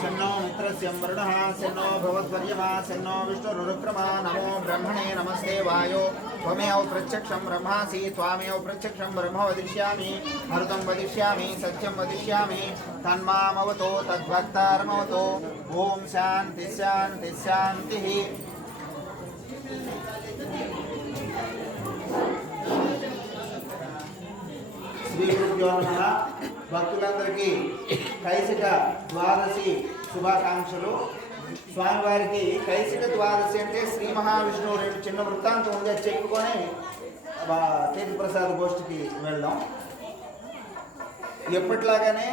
शन्नो मित्रस्यं वरुणः शन्नो भवद्वर्यमा नमो ब्रह्मणे नमस्ते वायो। त्वमेव प्रत्यक्षं ब्रह्मासि, त्वामेव ब्रह्म वदिष्यामि मरुतं वदिष्यामि, सत्यं वदिष्यामि, तन्मामवतो तद्भक्तारमवतो नमः। భక్తులందరికీ కైసిక ద్వాదశి శుభాకాంక్షలు. స్వామివారికి కైసిక ద్వాదశి అంటే శ్రీ మహావిష్ణువు రెండు చిన్న వృత్తాంతం ఉంది చెప్పుకొని తీర్థప్రసాద్ గోష్ఠికి వెళ్దాం ఎప్పట్లాగానే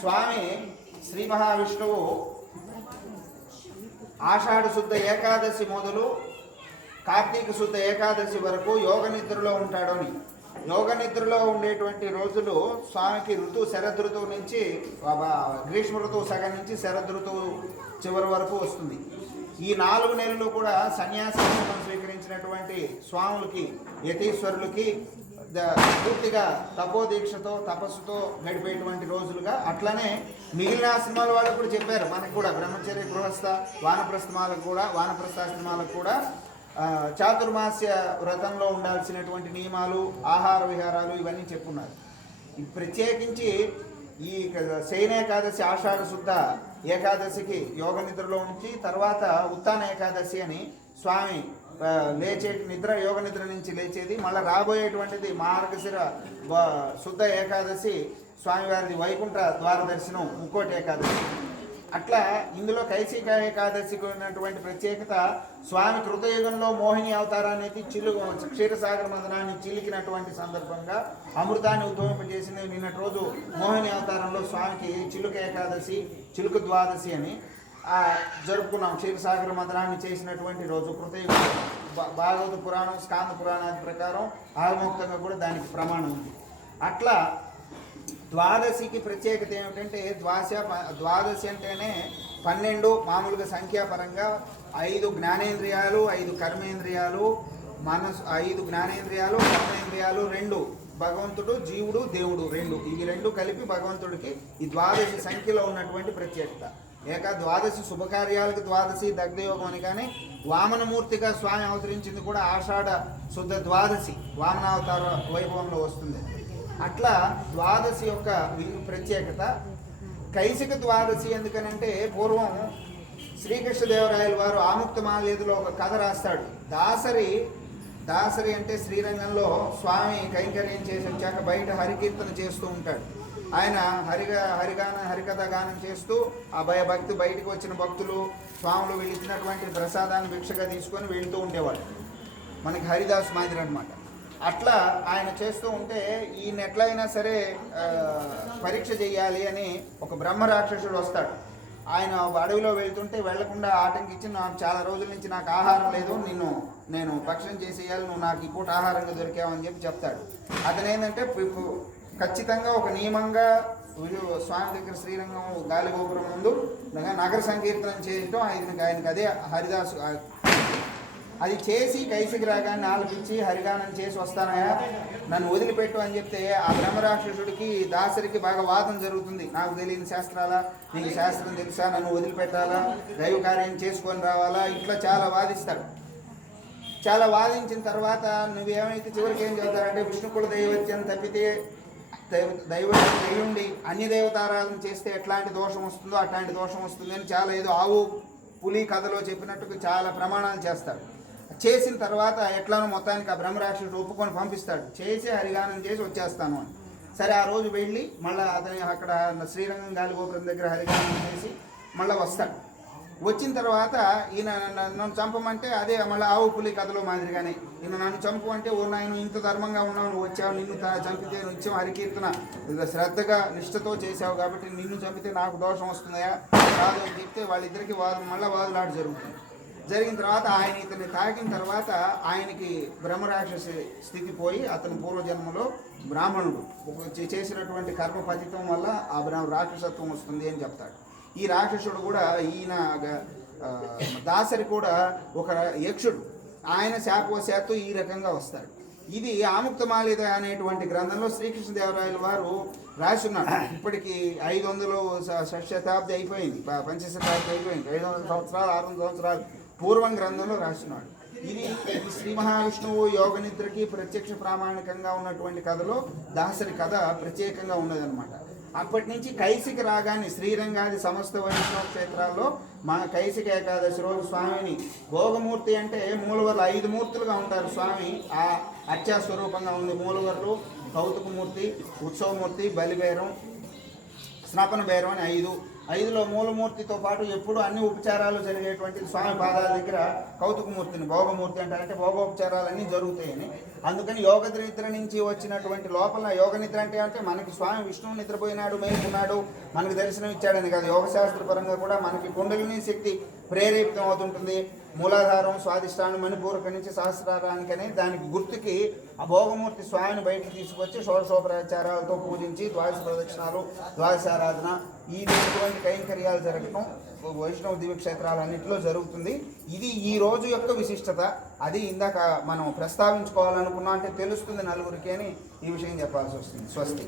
స్వామి శ్రీ మహావిష్ణువు ఆషాఢ శుద్ధ ఏకాదశి మొదలు కార్తీక శుద్ధ ఏకాదశి వరకు యోగ నిద్రలో ఉంటాడని. యోగ నిద్రలో ఉండేటువంటి రోజులు స్వామికి ఋతువు శరద్ ఋతువు నుంచి గ్రీష్మ ఋతువు సగం నుంచి శరద్ ఋతువు చివరి వరకు వస్తుంది. ఈ నాలుగు నెలలు కూడా సన్యాసం స్వీకరించినటువంటి స్వాములకి యతీశ్వరులకి పూర్తిగా తపోదీక్షతో తపస్సుతో గడిపేటువంటి రోజులుగా అట్లనే మిగిలిన ఆశ్రమాల వాళ్ళు కూడా చెప్పారు. మనకు కూడా బ్రహ్మచర్య గృహస్థ వానప్రస్థమాలకు కూడా వానప్రస్థాశ్రమాలకు కూడా చాతుర్మాస్య వ్రతంలో ఉండాల్సినటువంటి నియమాలు ఆహార విహారాలు ఇవన్నీ చెప్పున్నారు. ప్రత్యేకించి ఈ శయన ఏకాదశి ఆషాఢ శుద్ధ ఏకాదశికి యోగ నిద్రలో ఉంచి తర్వాత ఉత్తాన ఏకాదశి అని స్వామి లేచే నిద్ర యోగ నిద్ర నుంచి లేచేది మళ్ళీ రాబోయేటువంటిది మార్గశిర శుద్ధ ఏకాదశి స్వామివారిది వైకుంఠ ద్వార దర్శనం ఇంకోటి ఏకాదశి. అట్లా ఇందులో కైశిక ఏకాదశికి ఉన్నటువంటి ప్రత్యేకత స్వామి కృతయుగంలో మోహిని అవతారాన్ని ఎత్తి చిల్లు క్షీరసాగర మదనాన్ని చిలికినటువంటి సందర్భంగా అమృతాన్ని ఉద్భవింపజేసింది నిన్నటి రోజు మోహిని అవతారంలో స్వామికి చిలుక ఏకాదశి చిలుక ద్వాదశి అని జరుపుకున్నాం. క్షీరసాగర మదనాన్ని చేసినటువంటి రోజు కృతయుగం. భా- భాగవత పురాణం స్కాంద పురాణాది ప్రకారం ఆగమోక్తంగా కూడా దానికి ప్రమాణం ఉంది. అట్లా ద్వాదశికి ప్రత్యేకత ఏమిటంటే ద్వాస ద్వాదశి అంటేనే పన్నెండు మామూలుగా సంఖ్యాపరంగా ఐదు జ్ఞానేంద్రియాలు ఐదు కర్మేంద్రియాలు మనసు ఐదు జ్ఞానేంద్రియాలు కర్మేంద్రియాలు రెండు. భగవంతుడు జీవుడు దేవుడు రెండు. ఇవి రెండు కలిపి భగవంతుడికి ఈ ద్వాదశి సంఖ్యలో ఉన్నటువంటి ప్రత్యేకత. ఏక ద్వాదశి శుభకార్యాలకు ద్వాదశి దగ్ధయోగం అని కానీ వామనమూర్తిగా స్వామి అవతరించింది కూడా ఆషాఢ శుద్ధ ద్వాదశి వామనావతార వైభవంలో వస్తుంది. అట్లా ద్వాదశి యొక్క ప్రత్యేకత. కైసిక ద్వాదశి ఎందుకనంటే పూర్వం శ్రీకృష్ణదేవరాయల వారు ఆముక్త మాలేదులో ఒక కథ రాస్తాడు. దాసరి దాసరి అంటే శ్రీరంగంలో స్వామి కైంకర్యం చేసి వచ్చాక బయట హరికీర్తన చేస్తూ ఉంటాడు. ఆయన హరిగా హరిగాన హరికథ గానం చేస్తూ ఆ భయ భక్తి బయటకు వచ్చిన భక్తులు స్వాములు వీళ్ళు ఇచ్చినటువంటి ప్రసాదాన్ని భిక్షగా తీసుకొని వెళ్తూ ఉండేవాళ్ళు. మనకి హరిదాస్ మాదిరి అనమాట అట్లా ఆయన చేస్తూ ఉంటే ఈయన ఎట్లయినా సరే పరీక్ష చేయాలి అని ఒక బ్రహ్మ రాక్షసుడు వస్తాడు. ఆయన అడవిలో వెళ్తుంటే వెళ్ళకుండా ఆటంకించి నాకు చాలా రోజుల నుంచి నాకు ఆహారం లేదు నిన్ను నేను భక్షణం చేసేయాలి నువ్వు నాకు ఈ పూట ఆహారంగా దొరికావని చెప్పి చెప్తాడు. అతను ఏంటంటే ఖచ్చితంగా ఒక నియమంగా స్వామి దగ్గర శ్రీరంగం గాలిగోపురం ముందు నగర సంకీర్తనం చేయటం ఆయనకు ఆయనకి అదే హరిదాసు అది చేసి కైసికి రాగానే ఆలపించి హరిగానం చేసి వస్తానయా నన్ను వదిలిపెట్టు అని చెప్తే ఆ బ్రహ్మరాక్షసుడికి దాసరికి బాగా వాదం జరుగుతుంది. నాకు తెలియని శాస్త్రాలా? నీకు శాస్త్రం తెలుసా? నన్ను వదిలిపెట్టాలా? దైవ కార్యం చేసుకొని రావాలా? ఇట్లా చాలా వాదిస్తాడు చాలా వాదించిన తర్వాత నువ్వేమైతే చివరికి ఏం చెబుతారంటే విష్ణుకుల దైవత్యం తప్పితే దైవ దైవత్వం దైవుండి అన్ని దేవతారాధన చేస్తే ఎట్లాంటి దోషం వస్తుందో అట్లాంటి దోషం వస్తుంది అని చాలా ఏదో ఆవు పులి కథలో చెప్పినట్టుగా చాలా ప్రమాణాలు చేస్తారు. చేసిన తర్వాత ఎట్లానో మొత్తానికి ఆ బ్రహ్మరాక్షసుడు ఒప్పుకొని పంపిస్తాడు. చేసి హరిగానం చేసి వచ్చేస్తాను అని. సరే ఆ రోజు వెళ్ళి మళ్ళీ అతని అక్కడ శ్రీరంగం గాలిగోపురం దగ్గర హరిగానం చేసి మళ్ళీ వస్తాడు. వచ్చిన తర్వాత ఈయన నన్ను నన్ను చంపమంటే అదే మళ్ళీ ఆవు పులి కథలో మాదిరిగానే. ఈయన నన్ను చంపు అంటే ఓ నాయన ఇంత ధర్మంగా ఉన్నావు నువ్వు వచ్చావు నిన్ను చంపితే నిత్యం హరికీర్తన. శ్రద్ధగా నిష్ఠతో చేసావు కాబట్టి నిన్ను చంపితే నాకు దోషం వస్తుందా కాదు అని చెప్తే వాళ్ళిద్దరికి వాదు మళ్ళీ వాదులాట జరుగుతుంది. జరిగిన తర్వాత ఆయన ఇతన్ని తాకిన తర్వాత ఆయనకి బ్రహ్మరాక్షస స్థితి పోయి అతను పూర్వజన్మలో బ్రాహ్మణుడు. చేసినటువంటి కర్మ పతిత్వం వల్ల ఆ బ్రాహ్మ రాక్షసత్వం వస్తుంది అని చెప్తాడు. ఈ రాక్షసుడు కూడా ఈయన దాసరి కూడా ఒక యక్షుడు. ఆయన శాపవశాత్తు ఈ రకంగా వస్తాడు. ఇది ఆముక్తమాలిద అనేటువంటి గ్రంథంలో శ్రీకృష్ణదేవరాయల వారు రాసున్నాడు ఇప్పటికి ఐదు వందలు స- అయిపోయింది. పంచశతాబ్ది అయిపోయింది. ఐదు వందల సంవత్సరాలు ఆరు వందల సంవత్సరాలు. పూర్వం గ్రంథంలో రాసినాడు. ఇది శ్రీ మహావిష్ణువు యోగ నిద్రకి ప్రత్యక్ష ప్రామాణికంగా ఉన్నటువంటి కథలో దాసరి కథ ప్రత్యేకంగా ఉన్నదనమాట అప్పటి నుంచి కైసిక రాగాన్ని శ్రీరంగాది సమస్త వైష్ణవ క్షేత్రాల్లో మా కైసిక ఏకాదశి రోజు స్వామిని భోగమూర్తి అంటే మూలవర్లు ఐదు మూర్తులుగా ఉంటారు స్వామి. ఆ అత్యా స్వరూపంగా ఉంది మూలవర్లు కౌతుకమూర్తి ఉత్సవమూర్తి బలిబేరం స్నాపన బేరం అని ఐదు ఐదులో మూలమూర్తితో పాటు ఎప్పుడు అన్ని ఉపచారాలు జరిగేటువంటి స్వామి పాదాల దగ్గర కౌతుకమూర్తిని భోగమూర్తి అంటారంటే అంటే భోగోపచారాలు అన్నీ జరుగుతాయని. అందుకని యోగ నిద్ర నుంచి వచ్చినటువంటి లోపల యోగ నిద్ర అంటే అంటే మనకి స్వామి విష్ణువు నిద్రపోయినాడు మేలుకున్నాడు మనకు దర్శనం ఇచ్చాడని కాదు. యోగ పరంగా కూడా మనకి కుండలిని శక్తి ప్రేరేపితం అవుతుంటుంది. మూలాధారం స్వాదిష్టానం మణిపూరక నుంచి సహస్రారానికని దానికి గుర్తుకి ఆ భోగమూర్తి స్వామిని బయటకు తీసుకొచ్చి షోడశోపరాచారాలతో పూజించి ద్వాదశ ప్రదక్షిణాలు ద్వాదశారాధన ఈ ఇటువంటి కైంకర్యాలు జరగటం వైష్ణవ దివ్యక్షేత్రాలన్నింటిలో జరుగుతుంది. ఇది ఈ రోజు యొక్క విశిష్టత. అది ఇందాక మనం ప్రస్తావించుకోవాలనుకున్నాం అంటే తెలుస్తుంది నలుగురికి అని ఈ విషయం చెప్పాల్సి వస్తుంది. స్వస్తి.